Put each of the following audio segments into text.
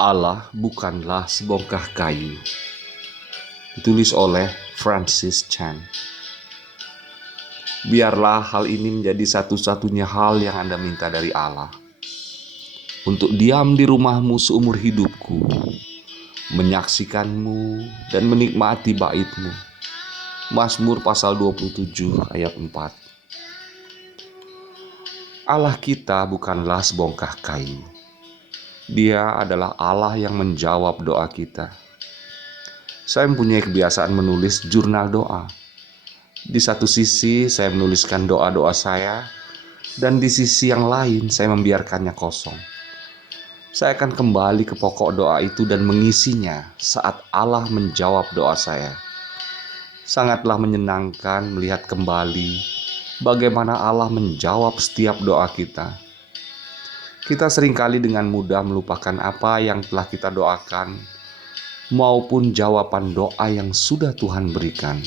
Allah bukanlah sebongkah kayu. Ditulis oleh Francis Chan. Biarlah hal ini menjadi satu-satunya hal yang Anda minta dari Allah. Untuk diam di rumahmu seumur hidupku, menyaksikanmu dan menikmati baitmu. Mazmur pasal 27 ayat 4. Allah kita bukanlah sebongkah kayu. Dia adalah Allah yang menjawab doa kita. Saya mempunyai kebiasaan menulis jurnal doa. Di satu sisi saya menuliskan doa-doa saya, dan di sisi yang lain saya membiarkannya kosong. Saya akan kembali ke pokok doa itu dan mengisinya saat Allah menjawab doa saya. Sangatlah menyenangkan melihat kembali bagaimana Allah menjawab setiap doa kita. Kita seringkali dengan mudah melupakan apa yang telah kita doakan maupun jawaban doa yang sudah Tuhan berikan.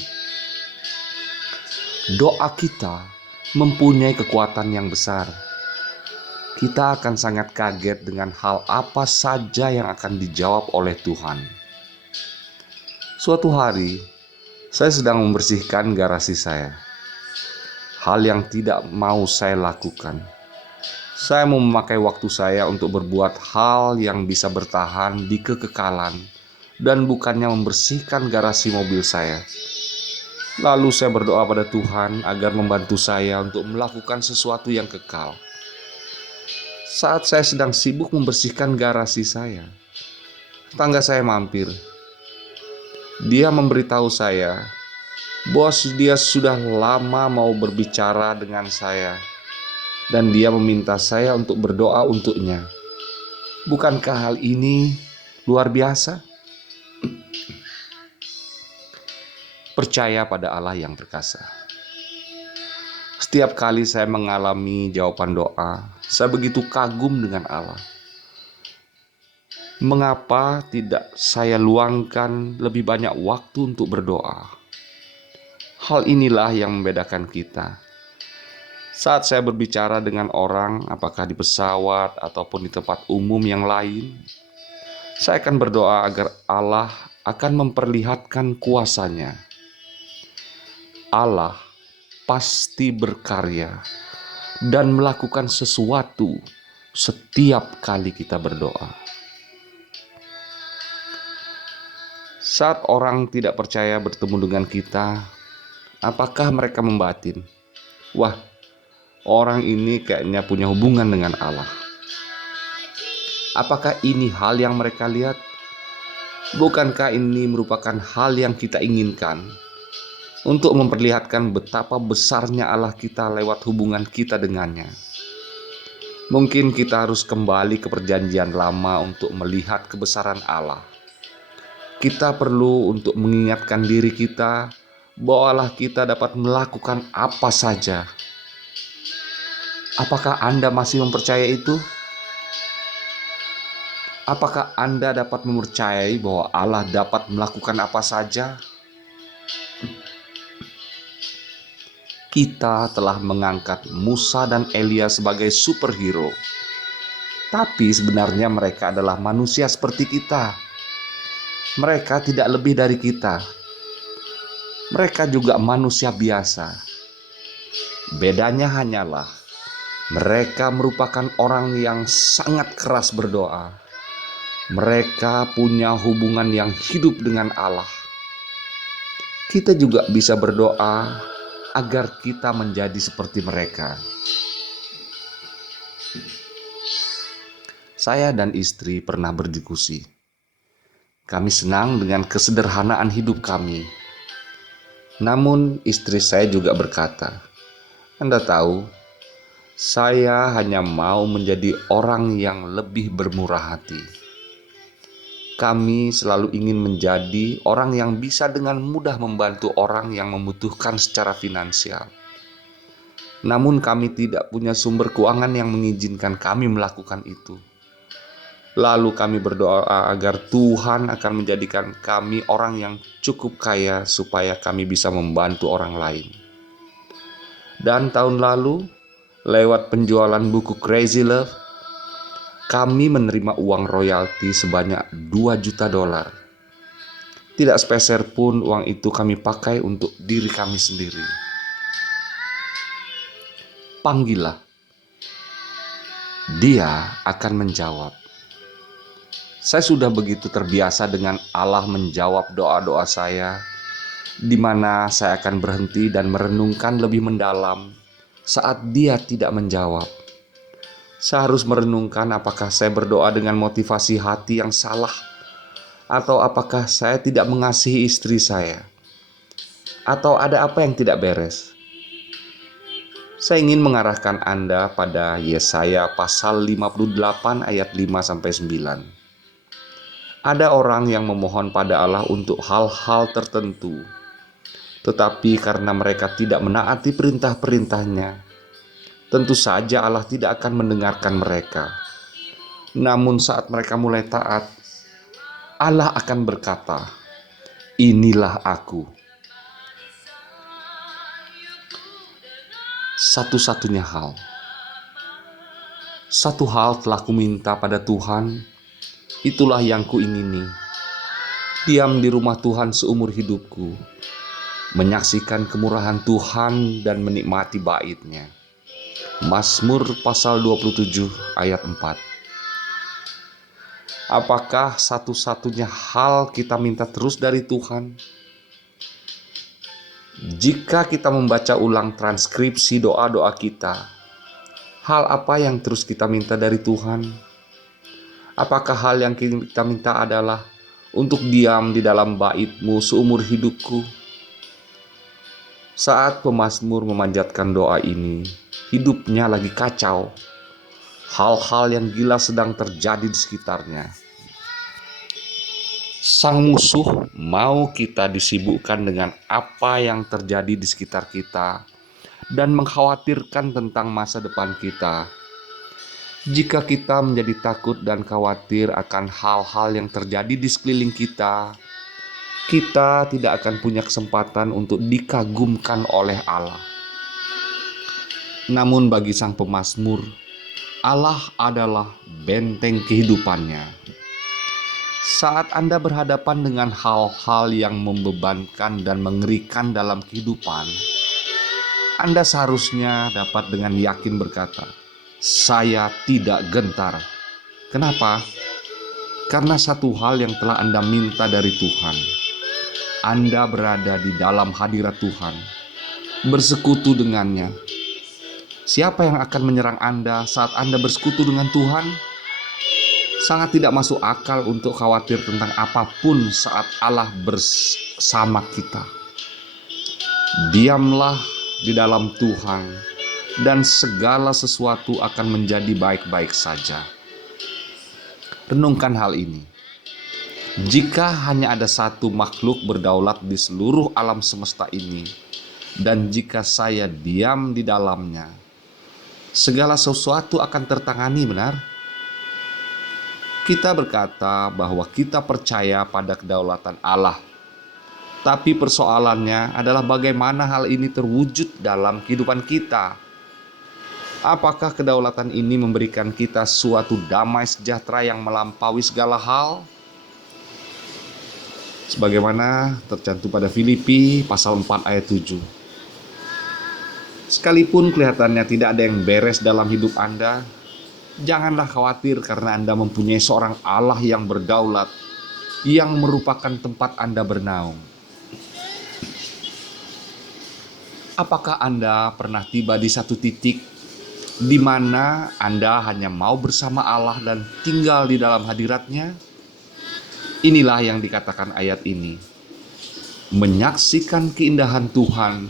Doa kita mempunyai kekuatan yang besar. Kita akan sangat kaget dengan hal apa saja yang akan dijawab oleh Tuhan. Suatu hari, saya sedang membersihkan garasi saya. Hal yang tidak mau saya lakukan. Saya mau memakai waktu saya untuk berbuat hal yang bisa bertahan di kekekalan dan bukannya membersihkan garasi mobil saya. Lalu saya berdoa pada Tuhan agar membantu saya untuk melakukan sesuatu yang kekal. Saat saya sedang sibuk membersihkan garasi saya, tetangga saya mampir. Dia memberitahu saya bahwa dia sudah lama mau berbicara dengan saya, dan dia meminta saya untuk berdoa untuknya. Bukankah hal ini luar biasa? Percaya pada Allah yang perkasa. Setiap kali saya mengalami jawaban doa, saya begitu kagum dengan Allah. Mengapa tidak saya luangkan lebih banyak waktu untuk berdoa? Hal inilah yang membedakan kita. Saat saya berbicara dengan orang, apakah di pesawat ataupun di tempat umum yang lain, saya akan berdoa agar Allah akan memperlihatkan kuasa-Nya. Allah pasti berkarya dan melakukan sesuatu setiap kali kita berdoa. Saat orang tidak percaya bertemu dengan kita, apakah mereka membatin? Wah, orang ini kayaknya punya hubungan dengan Allah. Apakah ini hal yang mereka lihat? Bukankah ini merupakan hal yang kita inginkan untuk memperlihatkan betapa besarnya Allah kita lewat hubungan kita dengannya? Mungkin kita harus kembali ke perjanjian lama untuk melihat kebesaran Allah. Kita perlu untuk mengingatkan diri kita bahwa Allah kita dapat melakukan apa saja. Apakah Anda masih mempercayai itu? Apakah Anda dapat mempercayai bahwa Allah dapat melakukan apa saja? Kita telah mengangkat Musa dan Elia sebagai superhero. Tapi sebenarnya mereka adalah manusia seperti kita. Mereka tidak lebih dari kita. Mereka juga manusia biasa. Bedanya hanyalah mereka merupakan orang yang sangat keras berdoa. Mereka punya hubungan yang hidup dengan Allah. Kita juga bisa berdoa agar kita menjadi seperti mereka. Saya dan istri pernah berdiskusi. Kami senang dengan kesederhanaan hidup kami. Namun istri saya juga berkata, Anda tahu, saya hanya mau menjadi orang yang lebih bermurah hati. Kami selalu ingin menjadi orang yang bisa dengan mudah membantu orang yang membutuhkan secara finansial. Namun kami tidak punya sumber keuangan yang mengizinkan kami melakukan itu. Lalu kami berdoa agar Tuhan akan menjadikan kami orang yang cukup kaya supaya kami bisa membantu orang lain. Dan tahun lalu, lewat penjualan buku Crazy Love, kami menerima uang royalti sebanyak $2 juta. Tidak sepeser pun uang itu kami pakai untuk diri kami sendiri. Panggillah. Dia akan menjawab. Saya sudah begitu terbiasa dengan Allah menjawab doa-doa saya, di mana saya akan berhenti dan merenungkan lebih mendalam saat Dia tidak menjawab. Saya harus merenungkan apakah saya berdoa dengan motivasi hati yang salah, atau apakah saya tidak mengasihi istri saya, atau ada apa yang tidak beres. Saya ingin mengarahkan Anda pada Yesaya pasal 58 ayat 5-9. Ada orang yang memohon pada Allah untuk hal-hal tertentu, tetapi karena mereka tidak menaati perintah-perintahnya, tentu saja Allah tidak akan mendengarkan mereka. Namun saat mereka mulai taat, Allah akan berkata, "Inilah aku." Satu-satunya hal. Satu hal telah kuminta pada Tuhan, itulah yang kuingini. Diam di rumah Tuhan seumur hidupku, menyaksikan kemurahan Tuhan dan menikmati bait-Nya. Mazmur pasal 27 ayat 4. Apakah satu-satunya hal kita minta terus dari Tuhan? Jika kita membaca ulang transkripsi doa-doa kita, hal apa yang terus kita minta dari Tuhan? Apakah hal yang kita minta adalah untuk diam di dalam bait-Mu seumur hidupku? Saat pemazmur memanjatkan doa ini, hidupnya lagi kacau. Hal-hal yang gila sedang terjadi di sekitarnya. Sang musuh mau kita disibukkan dengan apa yang terjadi di sekitar kita dan mengkhawatirkan tentang masa depan kita. Jika kita menjadi takut dan khawatir akan hal-hal yang terjadi di sekeliling kita, kita tidak akan punya kesempatan untuk dikagumkan oleh Allah. Namun bagi sang pemazmur, Allah adalah benteng kehidupannya. Saat Anda berhadapan dengan hal-hal yang membebankan dan mengerikan dalam kehidupan, Anda seharusnya dapat dengan yakin berkata, "Saya tidak gentar." Kenapa? Karena satu hal yang telah Anda minta dari Tuhan. Anda berada di dalam hadirat Tuhan, bersekutu dengannya. Siapa yang akan menyerang Anda saat Anda bersekutu dengan Tuhan? Sangat tidak masuk akal untuk khawatir tentang apapun saat Allah bersama kita. Diamlah di dalam Tuhan, dan segala sesuatu akan menjadi baik-baik saja. Renungkan hal ini. Jika hanya ada satu makhluk berdaulat di seluruh alam semesta ini, dan jika saya diam di dalamnya, segala sesuatu akan tertangani, benar? Kita berkata bahwa kita percaya pada kedaulatan Allah. Tapi persoalannya adalah bagaimana hal ini terwujud dalam kehidupan kita. Apakah kedaulatan ini memberikan kita suatu damai sejahtera yang melampaui segala hal? Sebagaimana tercantum pada Filipi pasal 4 ayat 7. Sekalipun kelihatannya tidak ada yang beres dalam hidup Anda, janganlah khawatir karena Anda mempunyai seorang Allah yang berdaulat, yang merupakan tempat Anda bernaung. Apakah Anda pernah tiba di satu titik di mana Anda hanya mau bersama Allah dan tinggal di dalam hadirat-Nya? Inilah yang dikatakan ayat ini. Menyaksikan keindahan Tuhan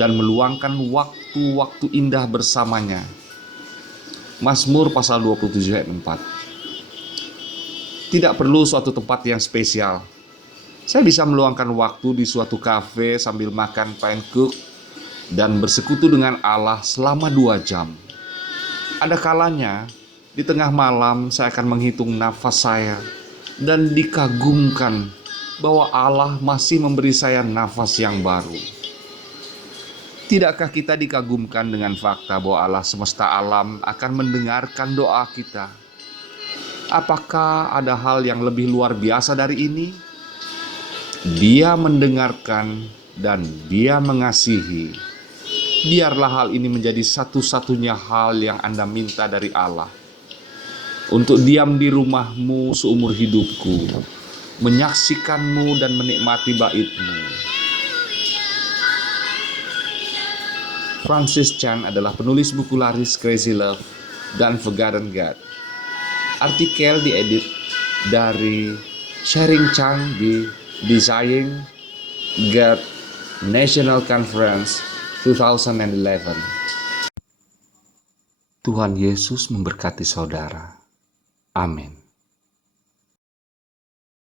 dan meluangkan waktu-waktu indah bersamanya. Mazmur pasal 27 ayat 4. Tidak perlu suatu tempat yang spesial. Saya bisa meluangkan waktu di suatu kafe sambil makan pancake dan bersekutu dengan Allah selama 2 jam. Ada kalanya di tengah malam saya akan menghitung nafas saya dan dikagumkan bahwa Allah masih memberi saya nafas yang baru. Tidakkah kita dikagumkan dengan fakta bahwa Allah semesta alam akan mendengarkan doa kita apakah ada hal yang lebih luar biasa dari ini? Dia mendengarkan dan Dia mengasihi. Biarlah hal ini menjadi satu-satunya hal yang Anda minta dari Allah. Untuk diam di rumahmu seumur hidupku, menyaksikanmu dan menikmati bait-Mu. Francis Chan adalah penulis buku laris Crazy Love dan Forgotten God. Artikel diedit dari Sharing Chang di Designing God National Conference 2011. Tuhan Yesus memberkati saudara. Amin.